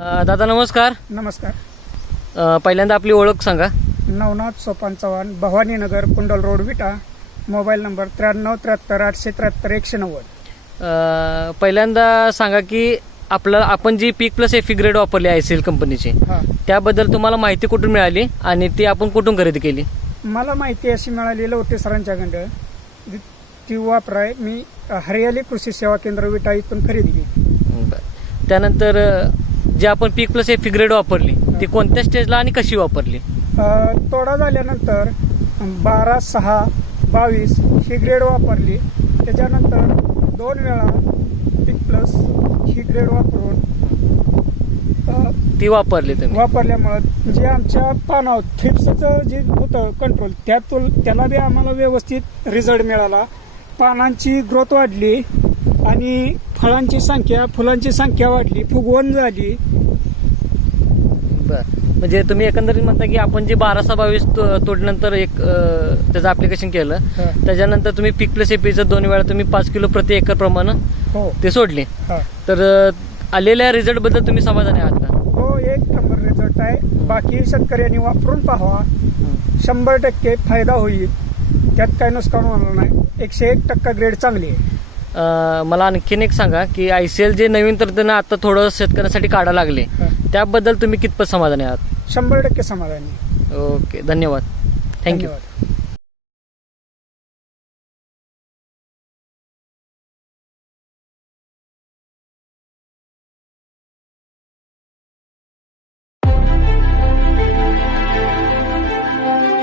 दादा नमस्कार. नमस्कार. पहिल्यांदा आपली ओळख सांगा. Navnath Sopan Chavan Bhavaninagar Kundal road Vita. Mobile number त्र्याण्णव त्र्याहत्तर आठशे त्र्याहत्तर एकशे नव्वद. पहिल्यांदा सांगा की आपलं आपण जी पीक प्लस एफी ग्रेड वापरली आय सी एल कंपनीची हां. त्याबद्दल तुम्हाला माहिती कुठून मिळाली आणि ती आपण कुठून खरेदी केली? मला माहिती अशी मिळाली लवटे सरांच्याकडं ती- ती वापराय मी हरियाली कृषी सेवा केंद्र विटा इथून खरेदी केली. त्यानंतर जी आपण पीक प्लस एफी ग्रेड वापरली ती कोणत्या स्टेजला आणि कशी वापरली? अ, तोडा झाल्यानंतर बारा सहा बावीस ही ग्रेड वापरली. त्याच्यानंतर दोन वेळा पिक प्लस ही ग्रेड वापरून अ, ती वापरली तुम्ही? वापरल्यामुळं जे आमच्या पानावर थ्रिप्सचं जे होतं कंट्रोल त्यातून त्याला बी आम्हाला व्यवस्थित रिझल्ट मिळाला. पानांची ग्रोथ वाढली आणि फळांची संख्या फुलांची संख्या वाढली फुगवण झाली. बर. म्हणजे तुम्ही एकंदरीत म्हणता की आपण जे बारा सहा बावीस तोडल्यानंतर एक अ, त्याचं ऍप्लिकेशन केलं हा. त्याच्यानंतर तुम्ही पीक प्लस एपीचं दोन वेळा तुम्ही पाच किलो प्रति एकर प्रमाणे हो. ते सोडले. हा. तर अ, आलेल्या रिझल्टबद्दल तुम्ही समाधानी आहात का? हो एक नंबर रिझल्ट आहे. बाकी शेतकऱ्यांनी वापरून पाहावा. शंभर टक्के फायदा होईल. त्यात काही नुकसान होणार नाही. एकशे एक टक्का ग्रेड चांगली आहे. मला आणखीन एक सांगा की आय सी एल जे नवीन तंत्रज्ञान आता थोडं शेतकऱ्यांसाठी काढा लागले. त्याबद्दल तुम्ही कितपत समाधानी आहात? शंभर टक्के समाधानी. ओके धन्यवाद. थँक्यू धन्यवाद.